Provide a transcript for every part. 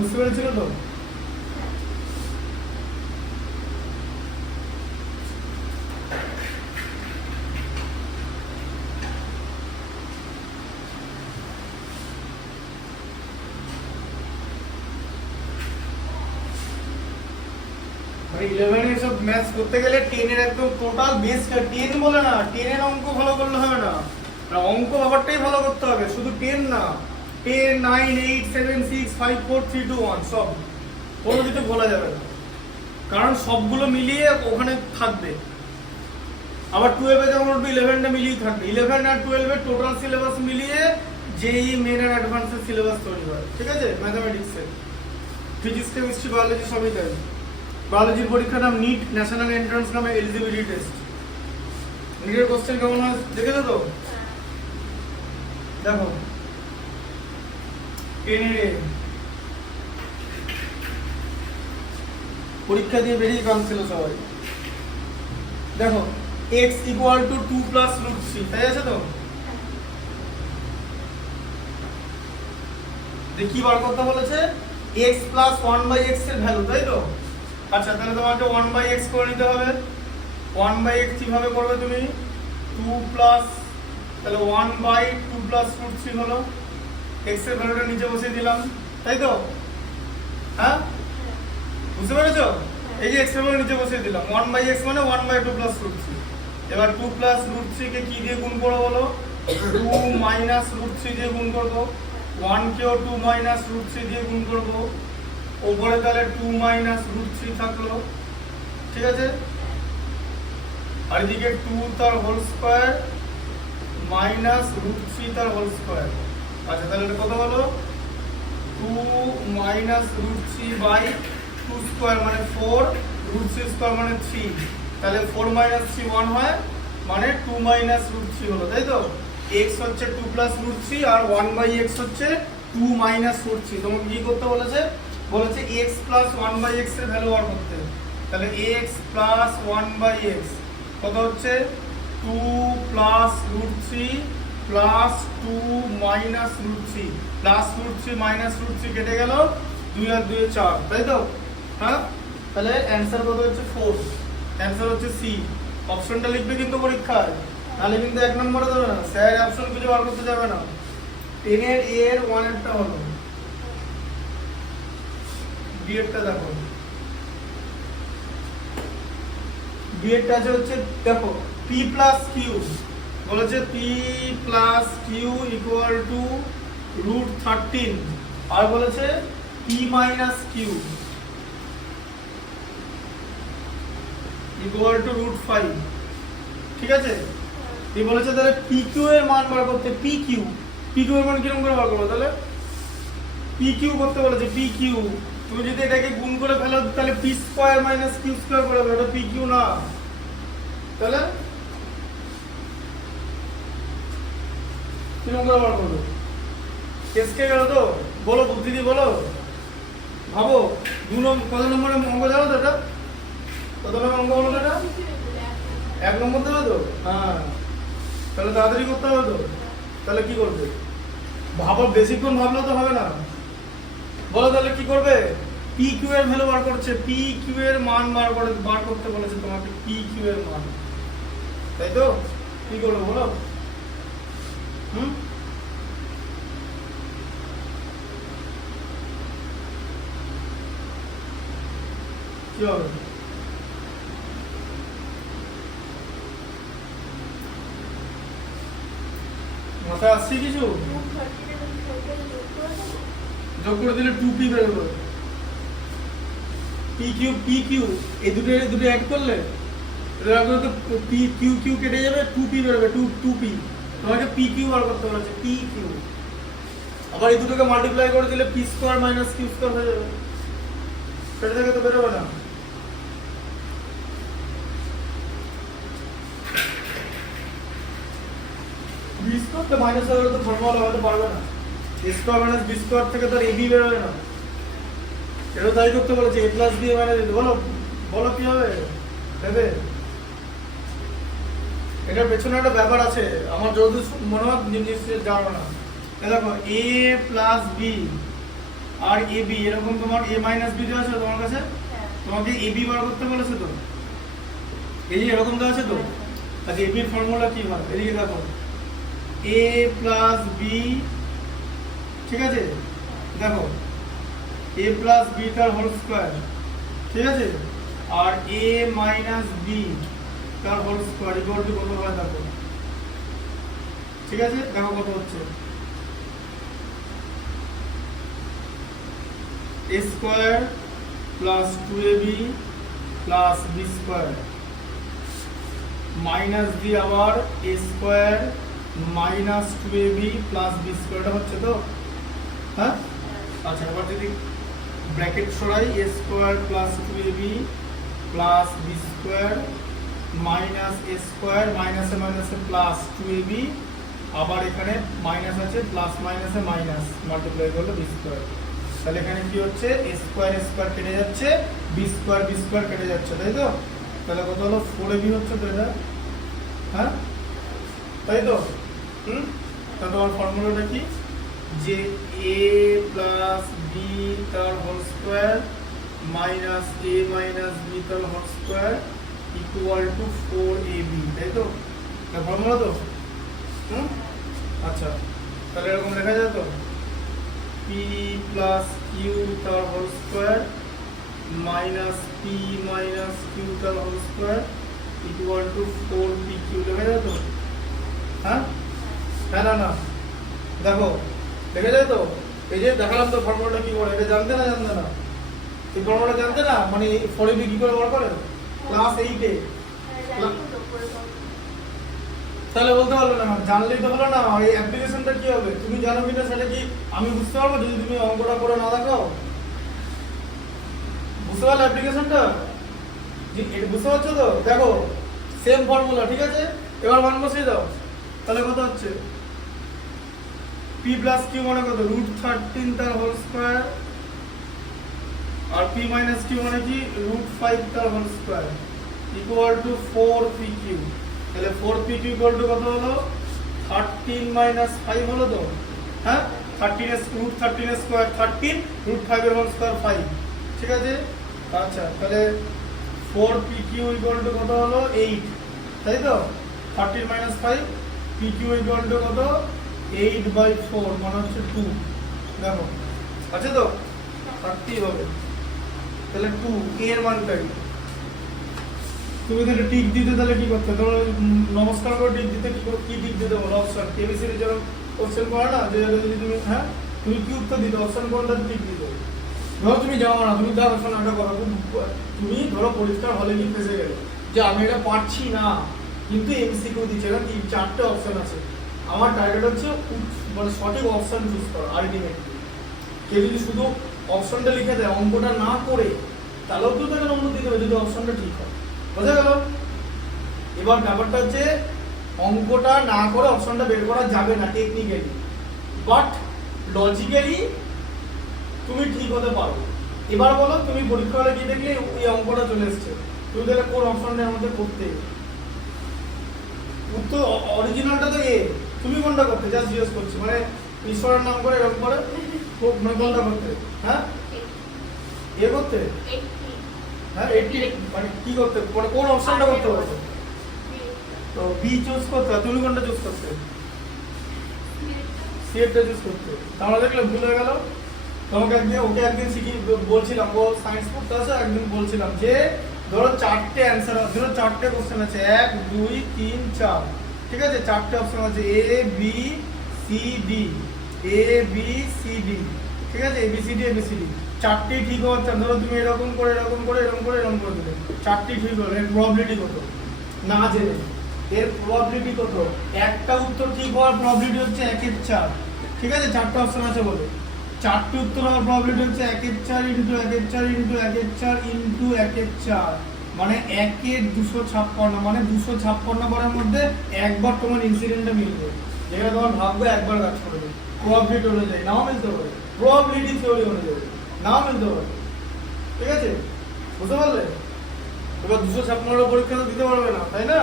বুঝতে পেরেছিল তো? মানে 11 এ সব ম্যাথস করতে গেলে 10 এর একদম টোটাল বেসটা 10 বলে না, 10 এর অঙ্ক ভালো করলে হবে না, অঙ্ক ব্যাপারটাই ভালো করতে হবে, শুধু 10 না, 10 9 8 7 6 5 4 3 2 1 সব কোনো কিছু বলা যাবে না, কারণ সবগুলো মিলিয়ে ওখানে থাকবে। আবার 12 এ যেমন 11টা মিলিয়ে থাকবে, 11 আর 12 এর টোটাল সিলেবাস মিলিয়ে যেই মেন আর অ্যাডভান্সের সিলেবাস তৈরি হয়, ঠিক আছে? ম্যাথমেটিক্সে ফিজিক্স কেমিস্ট্রি বায়োলজি সবই তাই। বায়োলজির পরীক্ষার নাম নিট, ন্যাশনাল এন্ট্রান্স নামে এলিজিবিলিটি টেস্ট। নিটের কোশ্চেন কেমন হয় দেখেছো তো? দেখো 10 এর পরীক্ষা দিয়ে বেরিয়ে কাঁদছিল সবাই। দেখো x equal to 2 plus root 3, তাই আছে তো? দেখি বার করতে বলেছে x প্লাস 1/x এর ভ্যালু, তাই তো? আচ্ছা তাহলে তোমাকে 1/x করে নিতে হবে। 1/x কিভাবে করবে তুমি? 2 প্লাস, তাহলে 1/2 প্লাস রুট 3 হলো, x এর ভ্যালুটা নিচে বসিয়ে দিলাম, তাই তো? হ্যাঁ বুঝতে পেরেছো? এই যে x এর ভ্যালু নিচে বসিয়ে দিলাম, 1/x মানে 1/2 প্লাস রুট 3। এবার 2 প্লাস রুট 3 কে কি দিয়ে গুণ করব বলো? 2 মাইনাস রুট 3 দিয়ে গুণ করব। 1 কেও 2 মাইনাস রুট 3 দিয়ে গুণ করব, উপরে তাহলে 2 মাইনাস রুট 3 থাকলো, ঠিক আছে? আর এদিকে 2 তার হোল স্কয়ার মাইনাস রুট 3 তার হোল স্কয়ার। আচ্ছা তাহলে এটা কত হলো? 2 মাইনাস রুট 3 বাই 2 স্কয়ার মানে 4, রুট 3 স্কয়ার মানে 3, তাহলে 4 মাইনাস 3 1 হয়, মানে 2 মাইনাস রুট 3 হলো, তাই তো? x হচ্ছে 2 প্লাস রুট 3 আর 1/x হচ্ছে 2 মাইনাস রুট 3। তোমাকে কি করতে বলেছে? বলেছে x প্লাস 1/x এর ভ্যালু বার করতে। তাহলে x প্লাস 1/x কত হচ্ছে? 2 plus root 3 plus 2 minus root 3, plus root 3 minus root 3 কেটে গেল, 2 আর 2 4, তাই তো? হ্যাঁ তাহলে অ্যানসার কত হচ্ছে? 4। অ্যানসার হচ্ছে সি। অপশনটা লিখবে কিন্তু পরীক্ষায়, তাহলে কিন্তু 1 নম্বরে দেবে না, স্যার অপশন কিছু বার করতে যাবে না। 10 এর a এর 1 এরটা হলো, বি এরটা দেখো, বি এরটা হচ্ছে দেখো p প্লাস q, বলেছে p plus q equal to root 13, আর বলেছে p minus q equal to root 5, ঠিক আছে? এই বলেছে তাহলে pq এর মান বার করতে। pq এর মান কিরকম করে বার করবো? তাহলে pq করতে বলেছে, pq তুমি যদি এটাকে গুণ করে ফেলো তাহলে p square minus q square করে ফেলো, এটা pq না, তাহলে কিরকম করে বার করবে? কেসকে গেল তো? বলো বুদ্ধি দিয়ে বলো, ভাবো। কত নম্বরের অঙ্ক জানো তো এটা? কত নম্বর অঙ্ক বলো তো এটা? 1 নম্বর দেবে তো? হ্যাঁ তাহলে তাড়াতাড়ি করতে হবে তো, তাহলে কি করবে? ভাবো, বেশিক্ষণ ভাবলে তো হবে না। বলো তাহলে কি করবে? PQ এর ভ্যালু বার করছে, PQ এর মান বার করতে বলেছে তোমাকে, PQ এর মান, তাই তো? কি করবে বলো? কি হবে? মাথায় আসছে কিছু? যোগ করে দিলে 2p বেরোবে। PQ এই দুটো অ্যাড করলে PQ কেটে যাবে, 2p বেরোবে, 2p। তোমাকে PQ বার করতে বলেছে, PQ। আবার এই দুটোকে মাল্টিপ্লাই করে দিলে p square minus q square হয়ে যাবে, সেটা থেকে তো বেরোবে না। b স্কয়ার তো মাইনাস হলে তো ফর্মুলা লাগাতে পারবে না, a square minus b square থেকে তো ab বেরোবে না, এটা তাই করতে বলেছে, a প্লাস b মানে বলো বলো কি হবে ভেবে। এটার পেছনে একটা ব্যাপার আছে, আমার যতদূর মনে হয় জিনিস জানো না। দেখো a প্লাস b আর এবি এরকম তোমার a মাইনাস বি দেওয়া আছে তোমার কাছে, তোমাকে এবি বার করতে বলেছে তো, এই যে এরকম দেওয়া আছে তো। আচ্ছা এবি এর ফর্মুলা কি হয় এদিকে দেখো, a প্লাস বি, ঠিক আছে দেখো a প্লাস বি তার হোল স্কয়ার, ঠিক আছে, আর a মাইনাস বি তার হোল স্কয়ার ইকুয়াল টু কত হয় দেখো, ঠিক আছে দেখো কত হচ্ছে, a square plus 2ab plus b square minus B আবার a square minus 2ab plus b স্কয়ারটা হচ্ছে তো, হ্যাঁ। আচ্ছা এবার যদি ব্র্যাকেট সরাই a square plus 2ab plus b square minus a square মাইনাসে মাইনাসে প্লাস 2ab, আবার এখানে মাইনাস আছে প্লাস মাইনাসে মাইনাস মাল্টিপ্লাই করলে b স্কয়ার, তাহলে এখানে কি হচ্ছে a স্কয়ার কেটে যাচ্ছে, b স্কয়ার কেটে যাচ্ছে, তাই তো। তাহলে কত হলো 4ab হচ্ছে তো এটা, হ্যাঁ তাই তো। তাহলে তোমার ফর্মুলাটা কি, যে a প্লাস b তার whole square minus a minus b তার whole square equal to 4ab, তাই তো ফর্মুলা তো। আচ্ছা তাহলে এরকম লেখা যায় তো, p প্লাস q তার whole square minus p minus q তার whole square equal to 4pq, লেখা যায় তো, হ্যাঁ হ্যাঁ না না দেখো লেখা যায় তো। এই যে দেখালাম তো ফর্মুলাটা কি করে, এটা জানতে না এই ফর্মুলা জানতে না, মানে 4ab কি করে বার করে ক্লাস 8 এ, তাহলে বলতে পারলো না, জানলেই তো হলো না। এই অ্যাপ্লিকেশনটা কি হবে তুমি জানো কিনা সেটা কি আমি বুঝতে পারবো যদি তুমি অঙ্কটা করে না দেখাও, বুঝতে পারলে অ্যাপ্লিকেশনটা, এটা বুঝতে পারছো তো। দেখো সেম ফর্মুলা, ঠিক আছে, এবার মান বসিয়ে দাও, তাহলে কত হচ্ছে p প্লাস q মানে কত √13 তার হোল স্কয়ার, আর p মাইনাস q মানে কি √5 তার whole square equal to 4pq, তাহলে 4pq ইকুয়াল টু কত হলো 13 মাইনাস 5 হলো তো, হ্যাঁ 13 √13 স্কয়ার 13 √5 এর হোল স্কয়ার 5, ঠিক আছে। আচ্ছা তাহলে 4pq ইকুয়াল টু কত হলো 8, তাই তো 13 মাইনাস 5 pq ইকুয়াল টু কত 8/4 মানে হচ্ছে 2, দেখো আছে তো থাকতেই হবে, তাহলে 2 এর মানটাই তুমি যদি টিক দিতে তাহলে কি করতে, তোমরা নমস্কার করে টিক দিতে কি টিক দিতে বলো, অপশন কেবিসির যেরকম কোশ্চেন করে না, যে যদি তুমি হ্যাঁ তুমি কি উত্তর দিতে অপশন কোনটা টিক দিতে, ধরো তুমি জানো না, তুমি দেখো শোনো একটা কথা, তুমি ধরো পরীক্ষার হলে গিয়ে ফেসে গেলে যে আমি এটা পারছি না, কিন্তু এমসিকিউ দিচ্ছে না, 4টে অপশন আছে, আমার টার্গেট হচ্ছে মানে সঠিক অপশন চুজ করা। আলটিমেটলি কেউ যদি শুধু অপশনটা লিখে দেয় অঙ্কটা না করে, তাহলেও তো তাকে নম্বর দিতে হবে যদি অপশনটা ঠিক হয়, বোঝা গেল। এবার ব্যাপারটা হচ্ছে অঙ্কটা না করে অপশনটা বের করা যাবে না টেকনিক্যালি, বাট লজিক্যালি তুমি ঠিক হতে পারো। এবার বলো তুমি পরীক্ষা হলে গিয়ে দেখলে এই অঙ্কটা চলে এসছে, তুমি তাহলে কোন অপশনটা আমাদের করতে, উত্তর অরিজিনালটা তো এ, তুমি কোনটা করতে জাস্ট জিজ্ঞেস করছি, মানে ঈশ্বরের নাম করে এরকম করে মানে কোনটা করতে, হ্যাঁ এ করতে, হ্যাঁ 80 মানে কি করতে, মানে কোন অপশনটা করতে পারবে, তো বি চুজ করতে, তুমি কোনটা চুজ করতে, সি এরটা চুজ করতে, তাহলে দেখলে ভুল হয়ে গেল। তোমাকে একদিন শিখি বলছিলাম, ও সায়েন্স পড়তে আসে, একদিন বলছিলাম যে ধরো 4টে অ্যান্সার আছে, ধরো 4টে কোশ্চেন আছে 1 2 3 4, ঠিক আছে 4টে অপশন আছে A B C D, A B C D, ঠিক আছে এ বি সি ডি 4টেই ঠিক হওয়ার চান্স, ধরো তুমি এরকম করে দিলে 4টেই ঠিক হলো, এর প্রবাবিলিটি কত না জেনে, এর প্রবাবিলিটি কত, একটা উত্তর ঠিক হওয়ার প্রবাবিলিটি হচ্ছে 1/4, ঠিক আছে 4টে অপশন আছে বলে 4টে উত্তর হওয়ার প্রবাবিলিটি হচ্ছে 1/4 ইনটু 1/4 ইনটু 1/4 ইনটু 1/4, মানে 1/256, মানে 256 বারের মধ্যে একবার তোমার ইনসিডেন্টটা মিলবে, যেটা তোমার ভাগ্য একবার কাজ করবে, প্রবাবিলিটি অনুযায়ী নাও মিলতে পারে, প্রবাবিলিটি থিওরি অনুযায়ী নাও মিলতে পারে, ঠিক আছে বুঝতে পারলে। এবার 256 পরীক্ষা তো দিতে পারবে না, তাই না।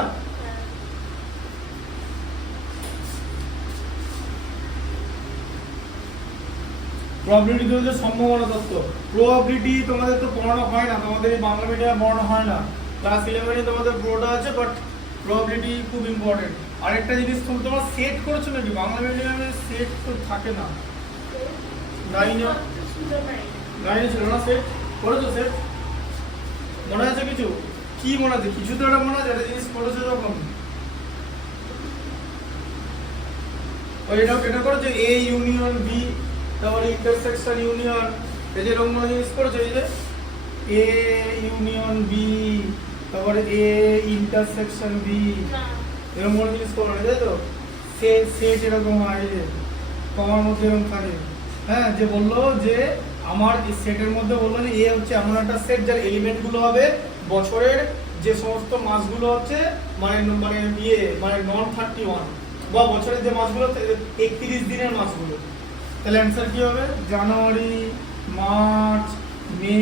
প্রবাবিলিটি হচ্ছে সম্ভাবনা তত্ত্ব। প্রবাবিলিটি তোমাদের তো পড়ানো হয় না, তোমাদের এই বাংলা মিডিয়ামে পড়ানো হয় না। ক্লাস 11 এ তোমাদের পুরোটা আছে, বাট প্রবাবিলিটি খুব ইম্পর্টেন্ট। আরেকটা জিনিস তোমরা সেট করেছো নাকি? বাংলা মিডিয়ামে সেট তো থাকে না। নাইনে ছিল না সেট? করেছো সেট? মনে আছে কিছু? কি মনে আছে? কিছু তো একটা মনে আছে, একটা জিনিস করেছো যখন। ওই এটা করেছো এ ইউনিয়ন বি, তারপরে ইন্টারসেকশন ইউনিয়ন, এই যে এরকম কোনো জিনিস করেছো, এই যে এ ইউনিয়ন বি, তারপরে এ ইন্টারসেকশন বি, এরকম কোনো জিনিস করো না, তাই তো? সেট সেট এরকম হয়, এই যে কমার মধ্যে এরকম থাকে। হ্যাঁ, যে বললো যে আমার এই সেটের মধ্যে বললো যে এ হচ্ছে এমন একটা সেট যার এলিমেন্টগুলো হবে বছরের যে সমস্ত মাসগুলো হচ্ছে মানে মানে মানে নন 31, বা বছরের যে মাসগুলো 31 দিনের মাসগুলো। তাহলে অ্যান্সার কি হবে? জানুয়ারি, মার্চ, মে,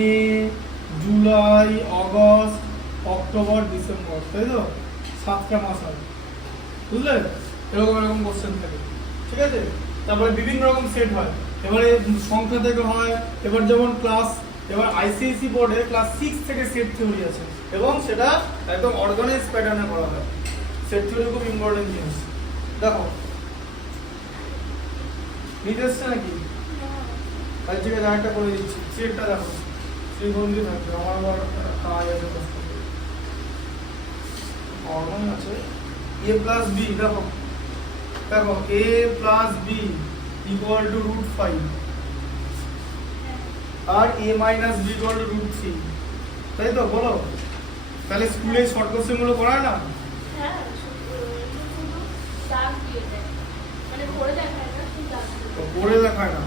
জুলাই, আগস্ট, অক্টোবর, ডিসেম্বর, তাই তো? 7টা মাস হয়, বুঝলে? এরকম এরকম কোশ্চেন থাকে, ঠিক আছে? তারপরে বিভিন্ন রকম সেট হয়, এবারে সংখ্যা থেকে হয়। এবার যেমন এবার আইসিএসসি বোর্ডে ক্লাস 6 থেকে সেট থিওরি আছে, এবং সেটা একদম অর্গানাইজ প্যাটার্নে করা হয়। সেট থিওরি খুব ইম্পর্টেন্ট জিনিস। দেখো নিতে এসছে নাকি? তাই থেকে জায়গাটা করে দিচ্ছি। সেটটা দেখো, শ্রীবন্ধী থাকবে, আমার আবার কাজ আছে, অর্গান আছে। এ প্লাস বি, দেখো দেখো a plus B equal to √5, আর a minus B equal to √3, তাই তো? বলো, তাহলে স্কুলে শর্ট কোশ্চেন গুলো করায় না? পড়ে দেখায় না।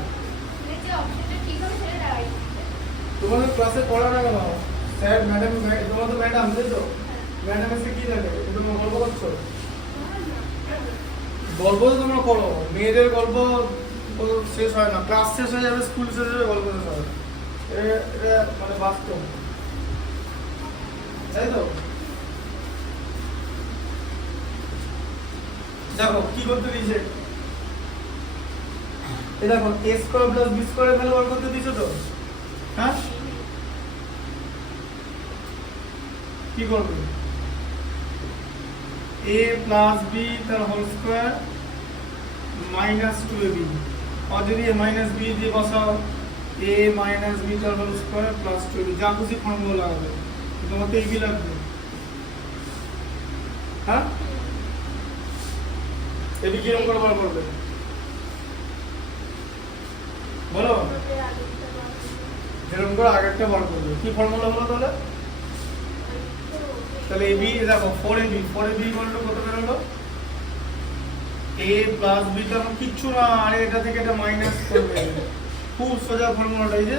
তোমাদের ক্লাসে পড়া না কেন? স্যার ম্যাডাম, তোমরা তো ম্যাডাম, তাই তো? ম্যাডাম এসে কি লাগে? তোমরা গল্প করছো? গল্প তো তোমরা করো, মেয়েদের গল্প শেষ হয় না। ক্লাস শেষ হয়ে যাবে, স্কুল শেষ হয়ে যাবে, গল্প শেষ হবে। এটা মানে বাস্তব, তাই তো? দেখো কি করতে দিয়েছে, এই দেখো a স্কয়ার প্লাস b স্কয়ারের ভ্যালু বার করতে দিয়েছো তো? হ্যাঁ, কি করবে? a প্লাস b তার হোল স্কয়ার মাইনাস 2ab, আর যদি a মাইনাস b দিয়ে বসাও a মাইনাস b তার হোল স্কয়ার প্লাস 2ab, যা খুশি ফর্মুলা লাগাবে, তোমার তো ab লাগবে। হ্যাঁ, ab কিরকম করে বার করবে বলো? যেরকম করে আগেরটা বার করবে। কি ফর্মুলা হলো তাহলে? তাহলে ab দেখো 4ab ইকুয়াল টু কত বের হলো? a প্লাস b তো কিচ্ছু না, আর এটা থেকে এটা মাইনাস করবে। খুব সোজা ফর্মুলাটা, এই যে